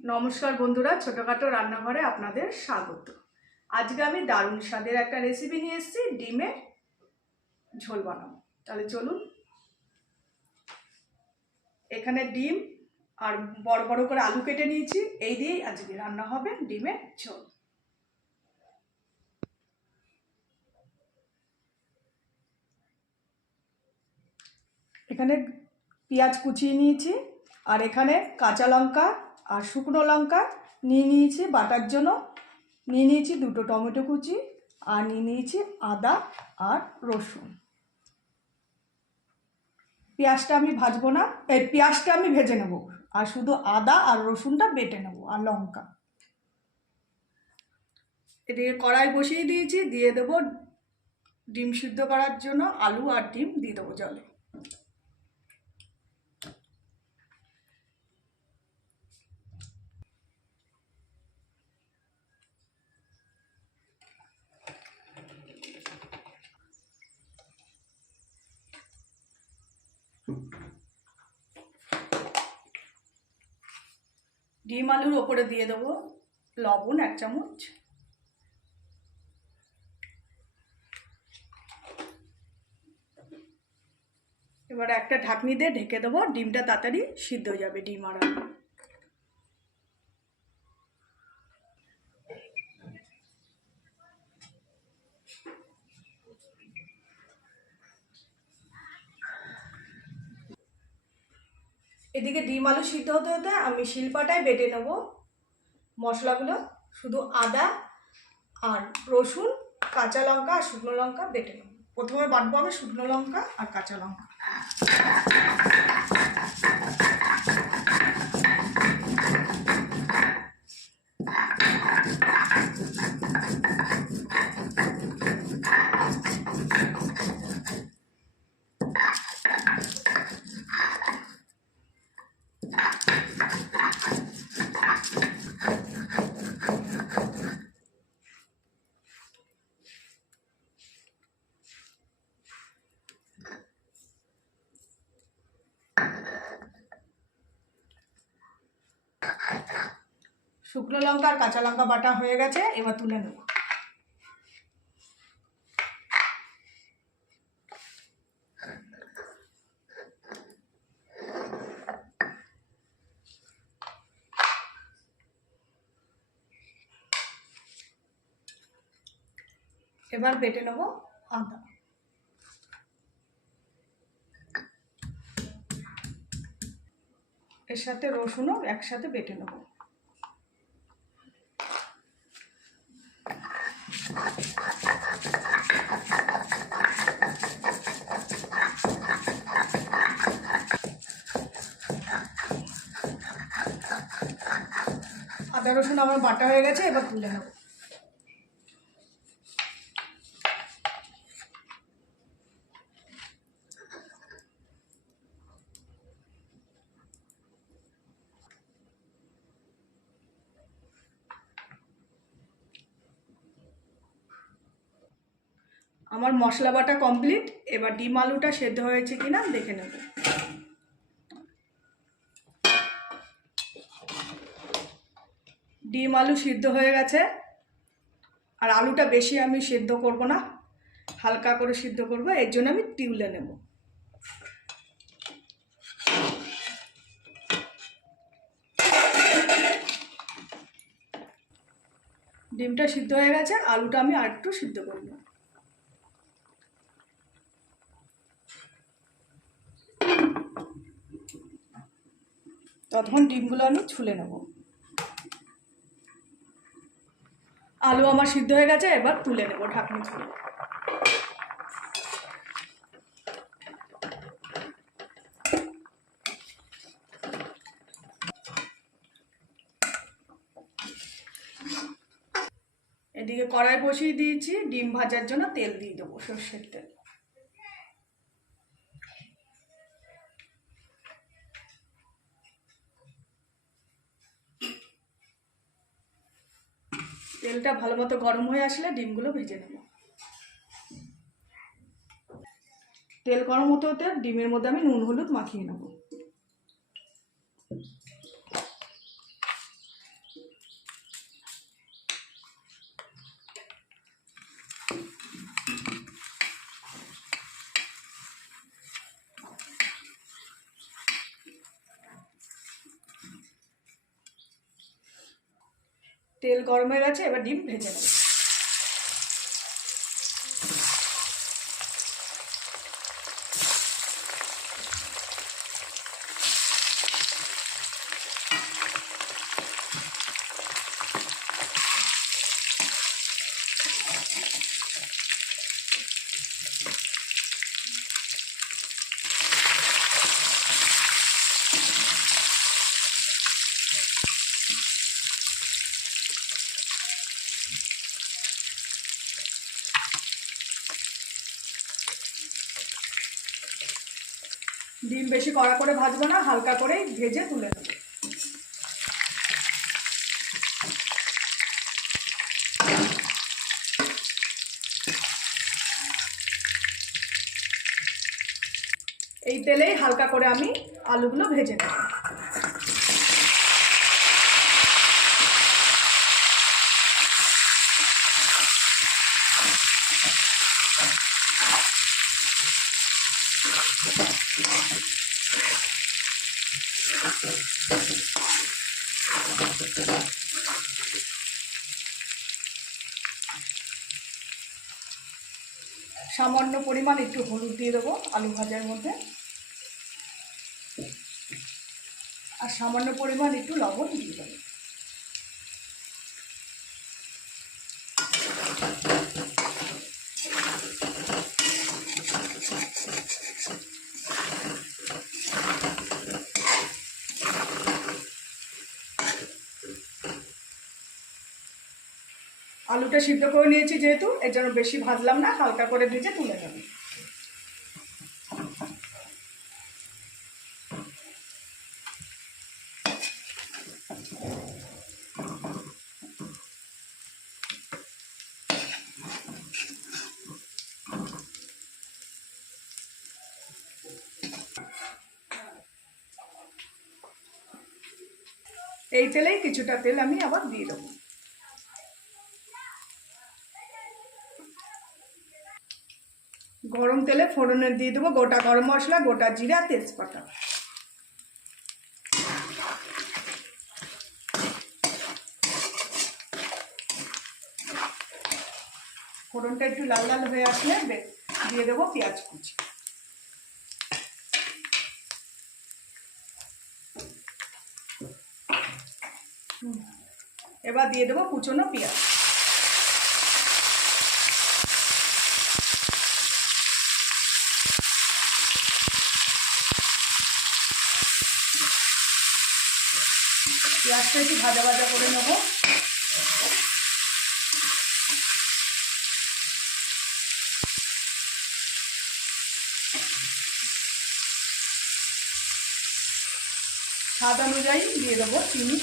নমস্কার বন্ধুরা, ছোটখাটো রান্নাঘরে আপনাদের স্বাগত। আজকে আমি দারুণ স্বাদের একটা রেসিপি নিয়ে এসেছি, ডিমের ঝোল বানাবো। তাহলে চলুন। এখানে ডিম আর বড় বড় করে আলু কেটে নিয়েছি, এই দিয়েই আজকে রান্না হবে ডিমের ঝোল। এখানে পেঁয়াজ কুচিয়ে নিয়েছি, আর এখানে কাঁচা লঙ্কা আর শুকনো লঙ্কা নিয়ে নিয়েছি বাটার জন্য। নিয়ে নিয়েছি দুটো টমেটো কুচি, আর নিয়ে নিয়েছি আদা আর রসুন। পেঁয়াজটা আমি ভাজবো না, পেঁয়াজটা আমি ভেজে নেব, আর শুধু আদা আর রসুনটা বেটে নেব, আর লঙ্কা। এদিকে কড়াই বসিয়ে দিয়েছি, দিয়ে দেবো ডিম সিদ্ধ করার জন্য আলু আর ডিম দিয়ে দেবো জলে। ডিম আলুর ওপরে দিয়ে দেবো লবণ 1 চামচ। এবার একটা ঢাকনি দিয়ে ঢেকে দেবো, ডিমটা তাড়াতাড়ি সিদ্ধ হয়ে যাবে, ডিম আর আলু। এদিকে ডিম আলু সিদ্ধ হতে হতে আমি শিলপাটায় বেটে নেব মশলাগুলো। শুধু আদা আর রসুন, কাঁচা লঙ্কা আর শুকনো লঙ্কা বেটে নেব। প্রথমে বাটবো আমি শুকনো লঙ্কা আর কাঁচা লঙ্কা। শুকনো লঙ্কা আর কাঁচা লঙ্কা বাটা হয়ে গেছে, এবার তুলে নেব। এবার বেটে নেব আদা। এর সাথে রসুনও একসাথে বেটে নেব। আদা রসুন আমার বাটা হয়ে গেছে, এবার তুলে নেব। আমার মশলা বাটা কমপ্লিট। এবার ডিম আলুটা সেদ্ধ হয়েছে কিনা দেখে নেব। ডিম আলু সিদ্ধ হয়ে গেছে, আর আলুটা বেশি আমি সিদ্ধ করব না, হালকা করে সিদ্ধ করব, এর জন্য আমি তুলে নেব। ডিমটা সিদ্ধ হয়ে গেছে, আলুটা আমি আর একটু সিদ্ধ করব। ততক্ষণ ডিমগুলো আমি ছুলে নেব। আলু আমার সিদ্ধ হয়ে গেছে, এবার তুলে নেব ঢাকনি খুলে। এদিকে কড়াই বসিয়ে দিয়েছি, ডিম ভাজার জন্য তেল দিয়ে দেবো, সর্ষের তেল। তেলটা ভালো মতো গরম হয়ে আসলে ডিমগুলো ভেজে নেব। তেল গরম হতে হতে ডিমের মধ্যে আমি নুন হলুদ মাখিয়ে নেব। তেল গরম হয়ে গেছে, এবার ডিম ভেজে নেব। ডিম বেশি কড়া করে ভাজবো না, হালকা করে ভেজে তুলে নেব। এই তেলেই হালকা করে আমি আলুগুলো ভেজে নেব। সামান্য পরিমাণ একটু হলুদ দিয়ে দেবো আলু ভাজার মধ্যে, আর সামান্য পরিমাণ একটু লবণ দিয়ে দেবো। আলুটা সিদ্ধ করে নিয়েছি যেহেতু, এর জন্য বেশি ভাজলাম না, হালকা করে ভেজে তুলে নেব। এই তেলেই কিছুটা তেল আমি আবার দিয়ে দেবো। গরম তেলে ফোড়নে দিয়ে দেবো গোটা গরম মশলা, গোটা জিরা, তেজপাতা। ফোড়নটা একটু লাল লাল হয়ে আসলে দিয়ে দেবো পেঁয়াজ কুচি। এবার দিয়ে দেবো কুচনো পেঁয়াজ। পেঁয়াজটা একটু ভাজা ভাজা করে নেব। স্বাদ অনুযায়ী দিয়ে দেবো চিনি।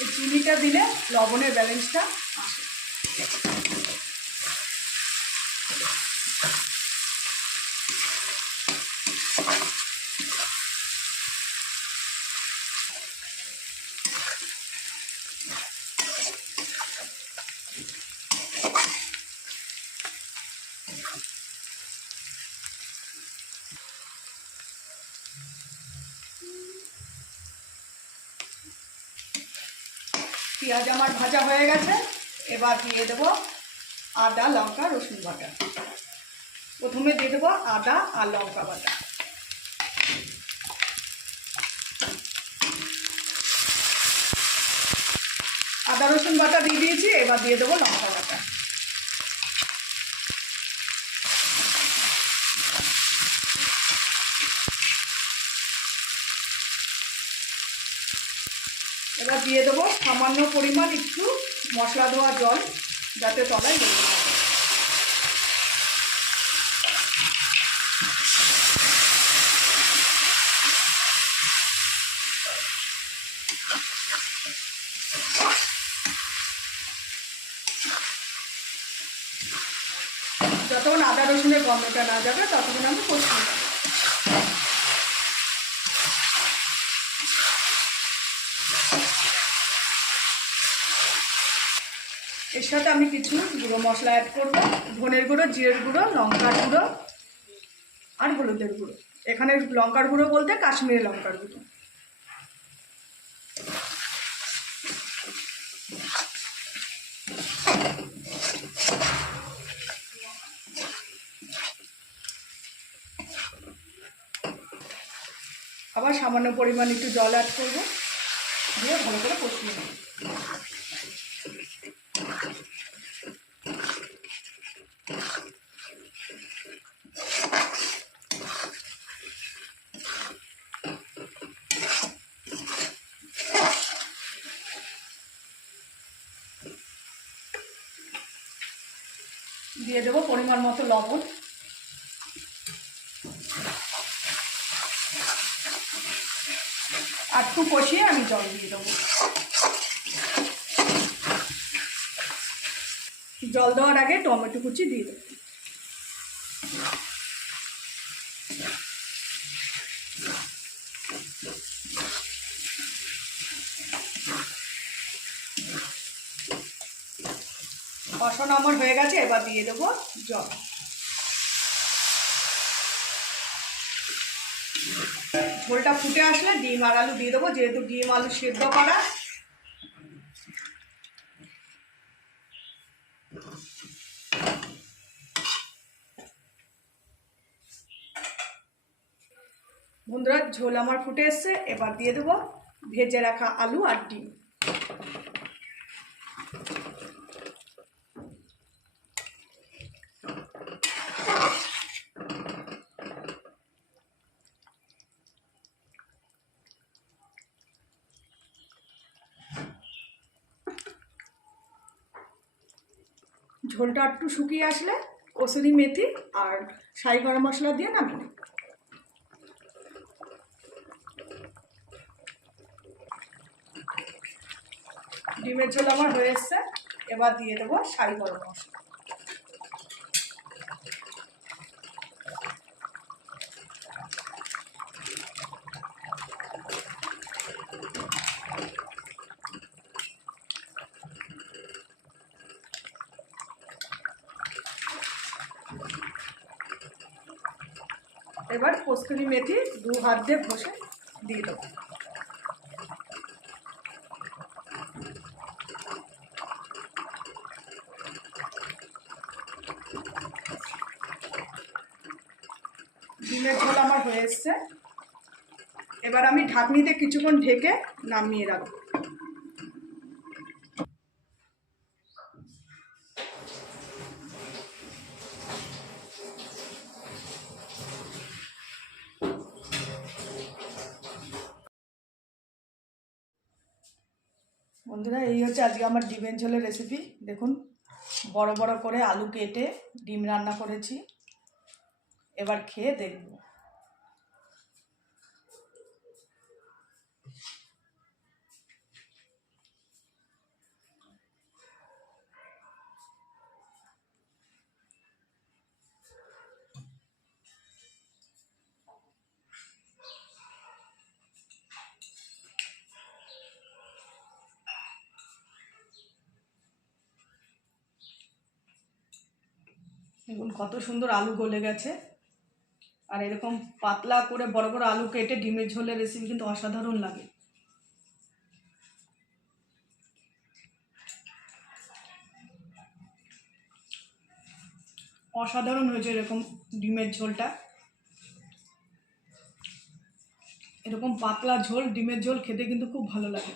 এই চিনিটা দিলে লবণের ব্যালেন্সটা আসে। পেঁয়াজ আমার ভাজা হয়ে গেছে, এবার দিয়ে দেবো আদা, লঙ্কা, রসুন বাটা। প্রথমে দিয়ে দেবো আদা আর লঙ্কা বাটা। আদা রসুন বাটা দিয়ে দিয়েছি, এবার দিয়ে দেবো লঙ্কা বাটা। এবার দিয়ে দেবো সামান্য পরিমাণ একটু মশলা ধোয়া জল, যাতে তলায় লেগে না যায়। যতক্ষণ আদা রসুনের গন্ধটা না যাবে ততক্ষণ আমি কষিয়ে নেব। এর সাথে আমি কিছু গুঁড়ো মশলা অ্যাড করব, ধনের গুঁড়ো, জিরের গুঁড়ো, লঙ্কার গুঁড়ো আর হলুদের গুঁড়ো। এখানে লঙ্কার গুঁড়ো বলতে কাশ্মীরি লঙ্কার গুঁড়ো। আবার সামান্য পরিমাণ একটু জল অ্যাড করব, দিয়ে ভালো করে কষিয়ে নেব। দিয়ে দেবো পরিমাণ মতো লবণ। আর একটু কষিয়ে আমি জল দিয়ে দেবো। জল দেওয়ার আগে টমেটো কুচি দিয়ে দেবো। কষানো আমার হয়ে গেছে, এবার দিয়ে দেবো জল। ঝোলটা ফুটে আসলে ডিম আর আলু দিয়ে দেবো, যেহেতু ডিম আলু সেদ্ধ করা। বন্ধুরা, ঝোল আমার ফুটে এসছে, এবার দিয়ে দেবো ভেজে রাখা আলু আর ডিম। ঝোলটা একটু শুকিয়ে আসলে কসুরি মেথি আর শাহি গরম মশলা দিয়ে নামিয়ে নেব। ডিমের ঝোল আমার হয়ে এসছে, এবার দিয়ে দেবো শাহি গরম মশলা। এবার কসুরি মেথি 2 হাত দিয়ে ঘষে দিয়ে দেবো। ডিমের ঝোল আমার হয়ে এসছে, এবার আমি ঢাকনিতে কিছুক্ষণ ঢেকে নামিয়ে রাখবো। বন্ধুরা, এই হচ্ছে আজকে আমার ডিমের ঝোলের রেসিপি। দেখুন, বড় বড় করে আলু কেটে ডিম রান্না করেছি। এবার খেয়ে দেখব। দেখুন কত সুন্দর আলু গলে গেছে। আর এরকম পাতলা করে বড় বড় আলু কেটে ডিমের ঝোলের রেসিপি কিন্তু অসাধারণ লাগে। অসাধারণ হয়েছে এরকম ডিমের ঝোলটা। এরকম পাতলা ঝোল, ডিমের ঝোল খেতে কিন্তু খুব ভালো লাগে।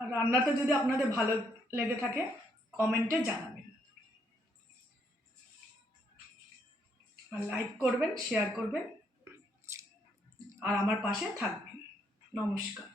আর রান্নাটা যদি আপনাদের ভালো লেগে থাকে কমেন্টে জানাবেন, আর লাইক করবেন, শেয়ার করবেন, আর আমার পাশে থাকবেন। নমস্কার।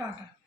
টাটা।